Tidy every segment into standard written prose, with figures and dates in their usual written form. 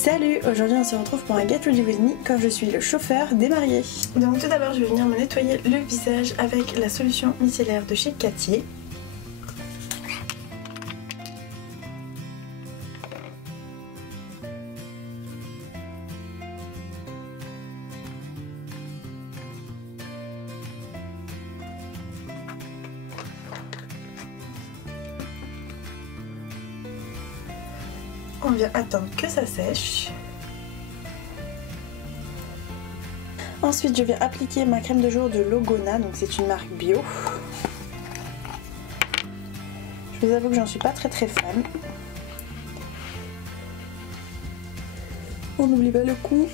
Salut, aujourd'hui on se retrouve pour un Get Ready With Me quand je suis le chauffeur des mariés. Donc tout d'abord je vais venir me nettoyer le visage avec la solution micellaire de chez Cattier. On vient attendre que ça sèche. Ensuite je vais appliquer ma crème de jour de Logona, donc c'est une marque bio. Je vous avoue que j'en suis pas très fan. On n'oublie pas le cou.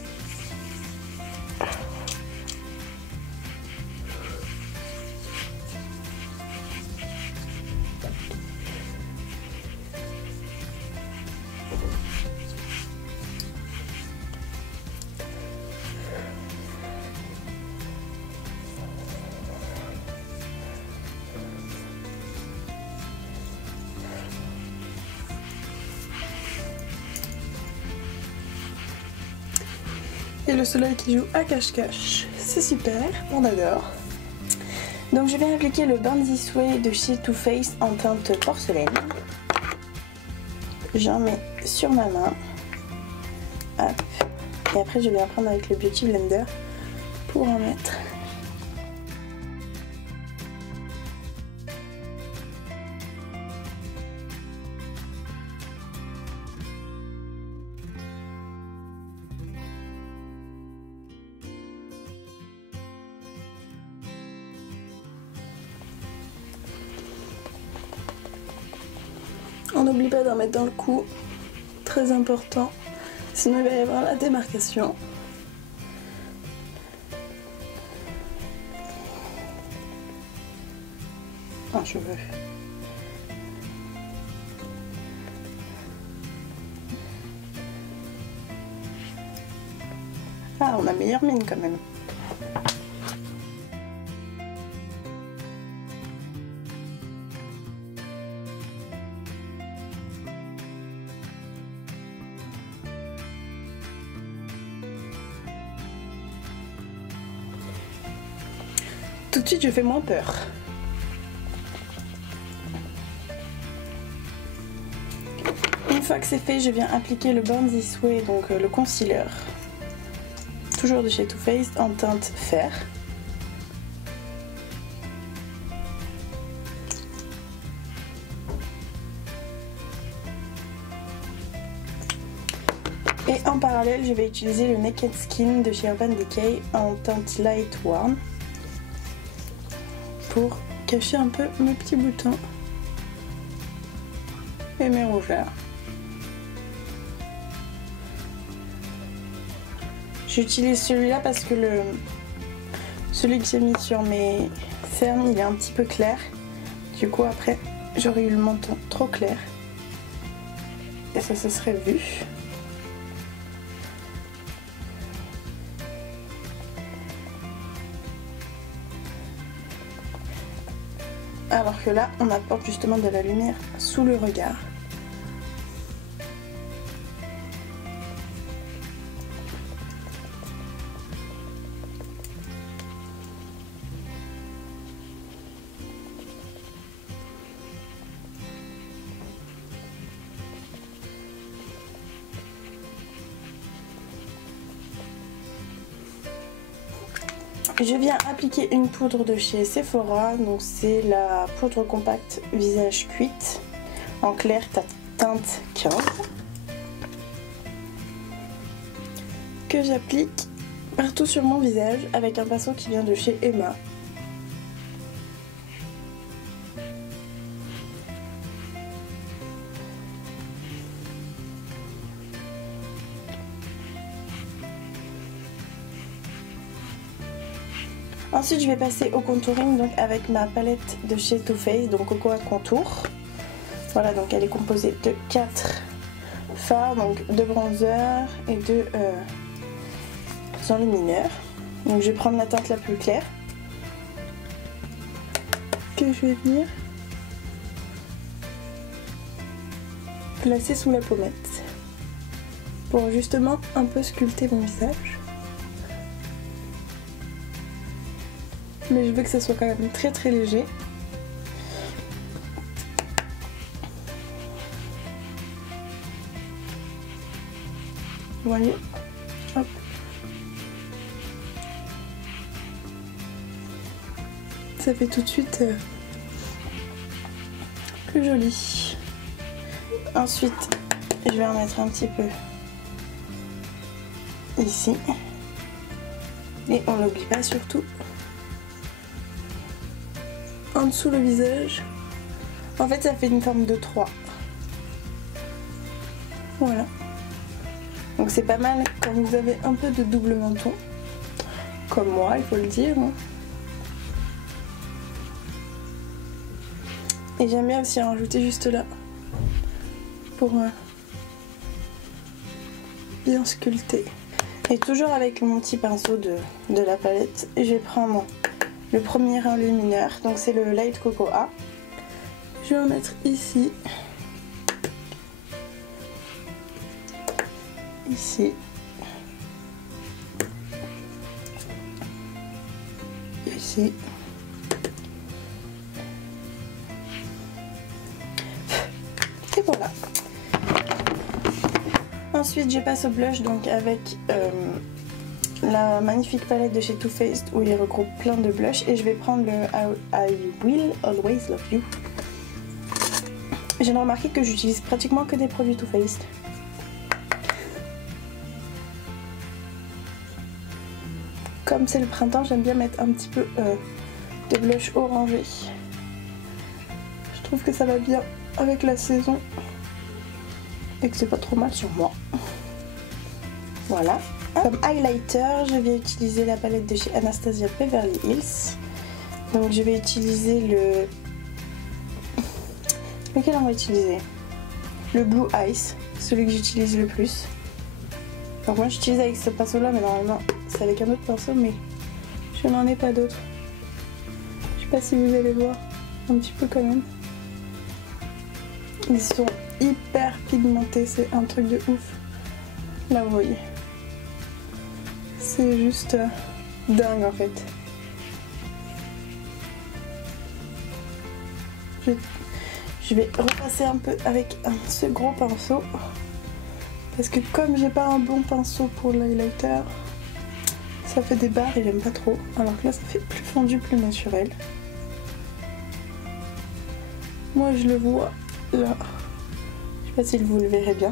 Et le soleil qui joue à cache-cache, c'est super, on adore. Donc je vais appliquer le Born This Way de chez Too Faced en teinte porcelaine. J'en mets sur ma main. Hop. Et après je vais en prendre avec le Beauty Blender pour en mettre. On n'oublie pas d'en mettre dans le cou, très important, sinon il va y avoir la démarcation. Un cheveu. Ah, on a meilleure mine quand même. Tout de suite je fais moins peur. Une fois que c'est fait, je viens appliquer le Born This Way, donc le concealer. Toujours de chez Too Faced en teinte fer. Et en parallèle, je vais utiliser le Naked Skin de chez Urban Decay en teinte Light Warm. Pour cacher un peu mes petits boutons et mes rougeurs. J'utilise celui-là parce que celui que j'ai mis sur mes cernes, il est un petit peu clair. Du coup après j'aurais eu le menton trop clair et ça se serait vu. Alors que là, on apporte justement de la lumière sous le regard. Je viens appliquer une poudre de chez Sephora, donc c'est la poudre compacte visage cuite en clair teinte 15 que j'applique partout sur mon visage avec un pinceau qui vient de chez Emma. Ensuite je vais passer au contouring donc avec ma palette de chez Too Faced, donc Cocoa Contour. Voilà, donc elle est composée de 4 fards, donc 2 bronzers et 2 enlumineurs. Donc je vais prendre la teinte la plus claire que je vais venir placer sous la pommette. pour justement un peu sculpter mon visage. Mais je veux que ça soit quand même très très léger. Vous voyez? Hop. Ça fait tout de suite plus joli. Ensuite, je vais en mettre un petit peu ici. Et on n'oublie pas surtout en dessous le visage. En fait, ça fait une forme de 3. Voilà. Donc c'est pas mal quand vous avez un peu de double menton. Comme moi, il faut le dire. Et j'aime bien aussi en rajouter juste là. Pour bien sculpter. Et toujours avec mon petit pinceau de la palette, je vais prendre le premier enlumineur. Donc c'est le Light Cocoa. Je vais en mettre ici. Ici. Ici. Et voilà. Ensuite je passe au blush donc avec la magnifique palette de chez Too Faced où il regroupe plein de blushs et je vais prendre le I Will Always Love You. J'ai remarqué que j'utilise pratiquement que des produits Too Faced. Comme c'est le printemps, j'aime bien mettre un petit peu de blush orangé. Je trouve que ça va bien avec la saison et que c'est pas trop mal sur moi. Voilà. Comme highlighter, je vais utiliser la palette de chez Anastasia Beverly Hills. Donc je vais utiliser le... Lequel on va utiliser? Le Blue Ice, celui que j'utilise le plus. Donc moi j'utilise avec ce pinceau là, mais normalement c'est avec un autre pinceau, mais je n'en ai pas d'autre. Je sais pas si vous allez voir, un petit peu quand même. Ils sont hyper pigmentés, c'est un truc de ouf. Là vous voyez. C'est juste dingue en fait. Je vais repasser un peu avec ce gros pinceau. Parce que comme j'ai pas un bon pinceau pour l'highlighter, ça fait des barres et j'aime pas trop. Alors que là ça fait plus fondu, plus naturel. Moi je le vois là. Je sais pas si vous le verrez bien.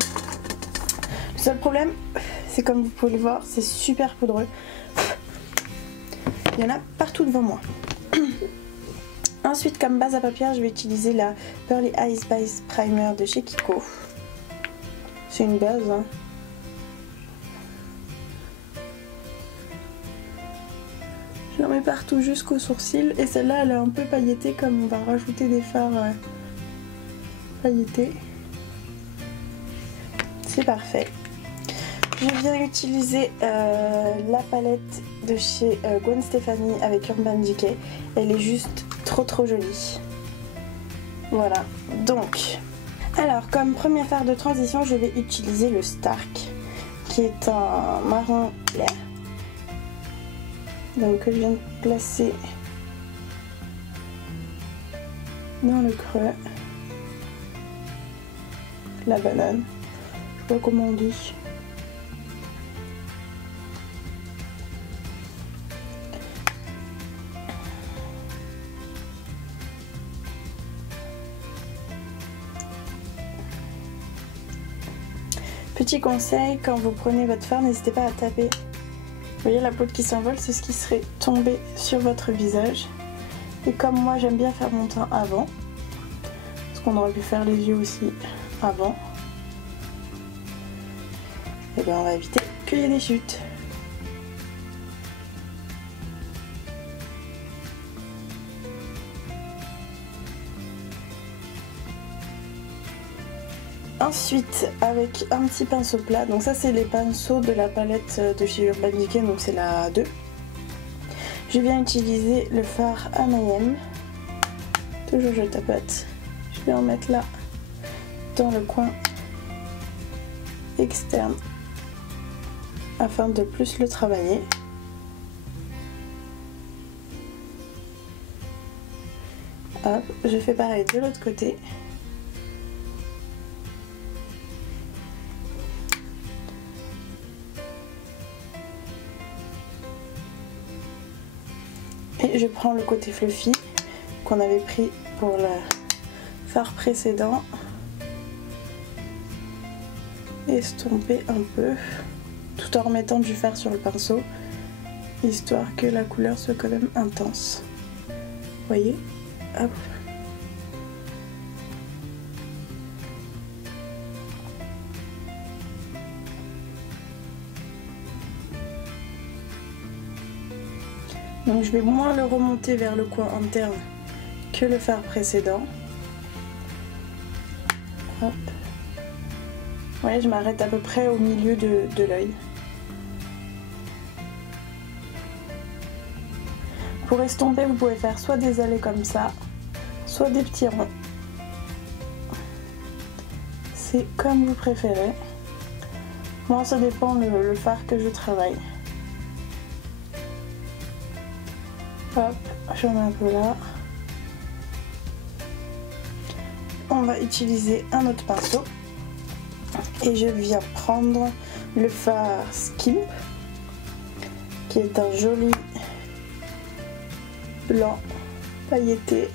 Le seul problème, c'est comme vous pouvez le voir, c'est super poudreux. Il y en a partout devant moi. Ensuite, comme base à paupières, je vais utiliser la Pearly Eyes Base Primer de chez Kiko. C'est une base, hein. Je la mets partout jusqu'aux sourcils. Et celle-là, elle est un peu pailletée, comme on va rajouter des fards pailletés. C'est parfait. Je viens utiliser la palette de chez Gwen Stefani avec Urban Decay. Elle est juste trop jolie. Voilà. Donc, alors comme premier fard de transition, je vais utiliser le Stark, qui est un marron clair. Donc je viens de placer dans le creux. La banane. Je sais pas comment on dit. Petit conseil, quand vous prenez votre fard, n'hésitez pas à taper. Vous voyez la poudre qui s'envole, c'est ce qui serait tombé sur votre visage. Et comme moi j'aime bien faire mon teint avant, parce qu'on aurait pu faire les yeux aussi avant, et bien on va éviter qu'il y ait des chutes. Ensuite, avec un petit pinceau plat, donc ça c'est les pinceaux de la palette de chez Urban Decay, donc c'est la 2. Je viens utiliser le fard M&M. Toujours je tapote. Je vais en mettre là, dans le coin externe afin de plus le travailler. Hop, je fais pareil de l'autre côté. Et je prends le côté fluffy qu'on avait pris pour le fard précédent. Estomper un peu, tout en remettant du fard sur le pinceau, histoire que la couleur soit quand même intense. Vous voyez? Hop. Donc je vais moins le remonter vers le coin interne que le fard précédent. Hop. Vous voyez, je m'arrête à peu près au milieu de l'œil. Pour estomper, vous pouvez faire soit des allées comme ça, soit des petits ronds. C'est comme vous préférez. Moi, ça dépend le fard que je travaille. Hop, je mets un peu là. On va utiliser un autre pinceau. Et je viens prendre le fard Skimp, qui est un joli blanc pailleté,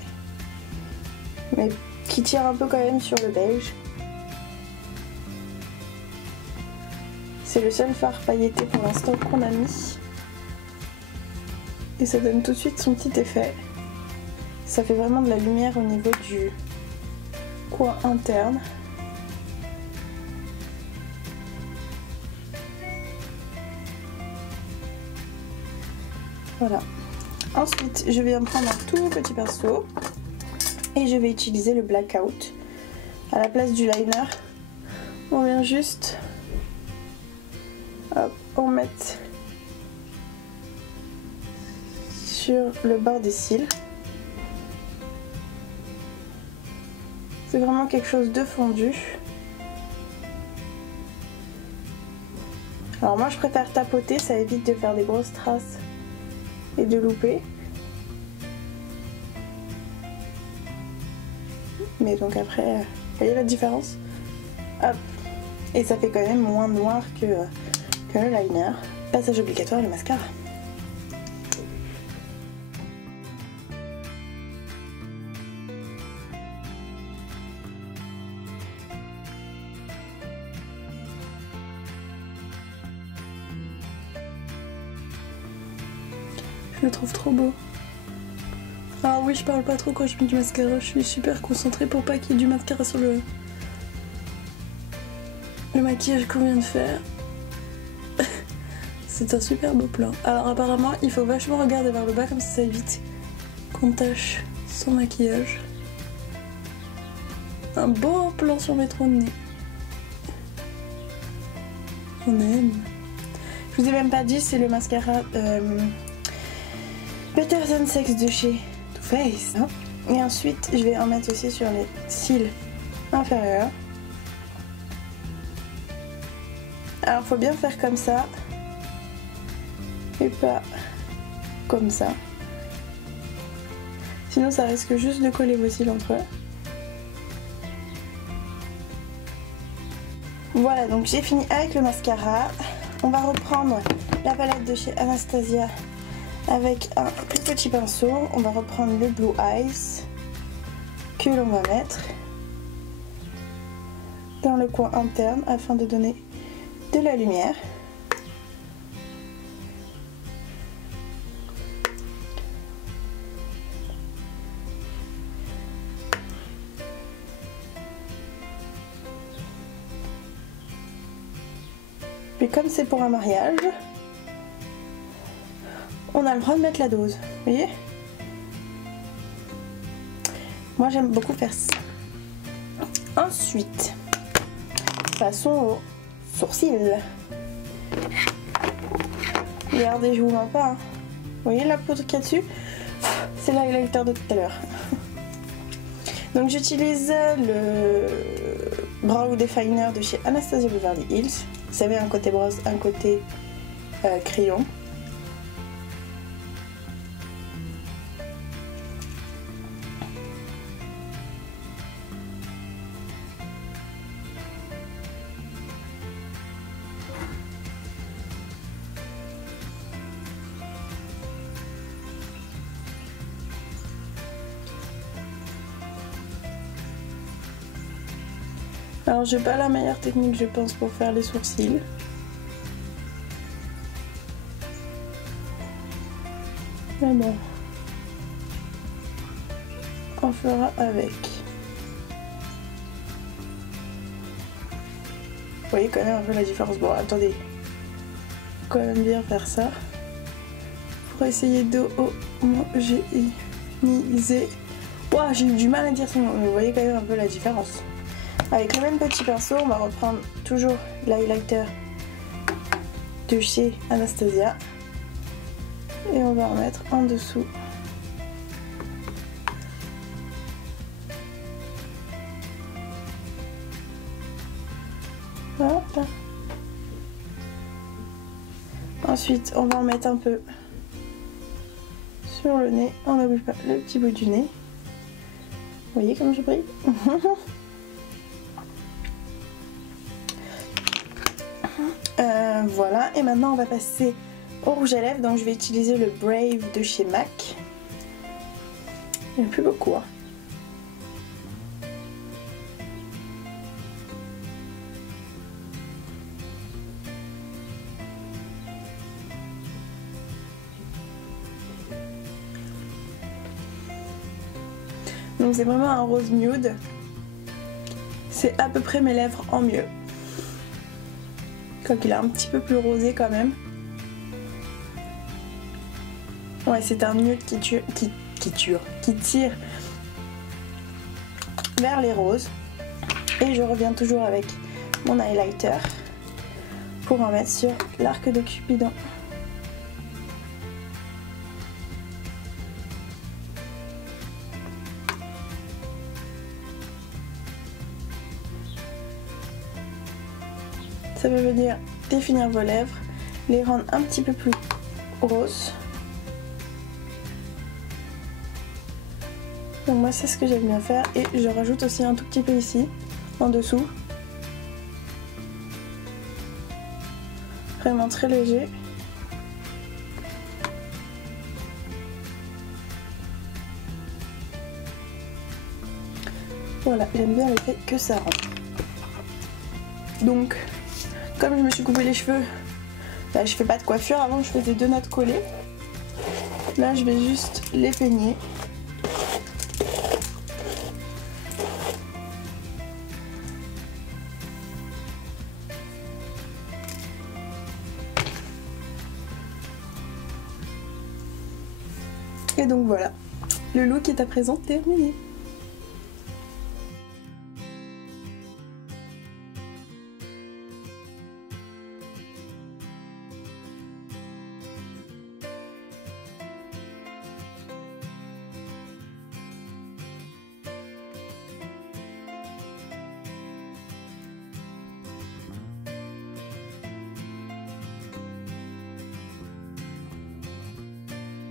mais qui tire un peu quand même sur le beige. C'est le seul fard pailleté pour l'instant qu'on a mis. Et ça donne tout de suite son petit effet. Ça fait vraiment de la lumière au niveau du coin interne. Voilà. Ensuite, je vais en prendre un tout petit pinceau et je vais utiliser le blackout. À la place du liner, on vient juste en mettre sur le bord des cils. C'est vraiment quelque chose de fondu. Alors moi je préfère tapoter, ça évite de faire des grosses traces et de louper. Mais donc après, vous voyez la différence? Hop. Et ça fait quand même moins noir que le liner. Passage obligatoire, le mascara. Je le trouve trop beau. Alors oui, je parle pas trop quand je mets du mascara, je suis super concentrée pour pas qu'il y ait du mascara sur le maquillage qu'on vient de faire. C'est un super beau plan. Alors apparemment, il faut vachement regarder vers le bas, comme ça évite qu'on tâche son maquillage. Un beau plan sur mes troncs de nez. On aime. Je vous ai même pas dit, c'est le mascara Better Than Sex de chez Too Faced. Hein. Et ensuite, je vais en mettre aussi sur les cils inférieurs. Alors, faut bien faire comme ça. Et pas comme ça. Sinon, ça risque juste de coller vos cils entre eux. Voilà, donc j'ai fini avec le mascara. On va reprendre la palette de chez Anastasia avec un plus petit pinceau. On va reprendre le Blue Eyes que l'on va mettre dans le coin interne afin de donner de la lumière. Puis comme c'est pour un mariage, on a le droit de mettre la dose, vous voyez? Moi j'aime beaucoup faire ça. Ensuite, passons aux sourcils. Regardez, je vous mens pas. Hein. Vous voyez la poudre qu'il y a dessus? C'est l'highlighter de tout à l'heure. Donc j'utilise le Brow Definer de chez Anastasia Beverly Hills. Vous savez, un côté brosse, un côté crayon. Alors j'ai pas la meilleure technique je pense pour faire les sourcils. Mais bon, on fera avec. Vous voyez quand même un peu la différence. Bon attendez, faut quand même bien faire ça pour essayer d'homogénéiser. Ouah, j'ai eu du mal à dire son nom, mais vous voyez quand même un peu la différence. Avec le même petit pinceau, on va reprendre toujours l'highlighter de chez Anastasia et on va en mettre en dessous. Voilà. Ensuite, on va en mettre un peu sur le nez. On n'oublie pas le petit bout du nez. Vous voyez comme je brille. Voilà, et maintenant on va passer au rouge à lèvres. Donc je vais utiliser le Brave de chez MAC. Il n'y en a plus beaucoup, hein. Donc c'est vraiment un rose nude. C'est à peu près mes lèvres en mieux. Quoique il est un petit peu plus rosé quand même. Ouais, c'est un nude qui tire vers les roses. Et je reviens toujours avec mon highlighter pour en mettre sur l'arc de Cupidon. Ça veut venir définir vos lèvres, les rendre un petit peu plus roses. Donc moi c'est ce que j'aime bien faire et je rajoute aussi un tout petit peu ici, en dessous. Vraiment très léger. Voilà, j'aime bien l'effet que ça rend. Donc, comme je me suis coupé les cheveux, là je fais pas de coiffure, avant je faisais 2 nattes collées. Là je vais juste les peigner. Et donc voilà, le look est à présent terminé.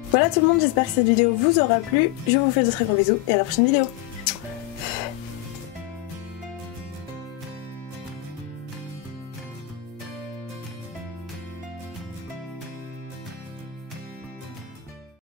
Voilà tout le monde, j'espère que cette vidéo vous aura plu. Je vous fais de très gros bisous et à la prochaine vidéo.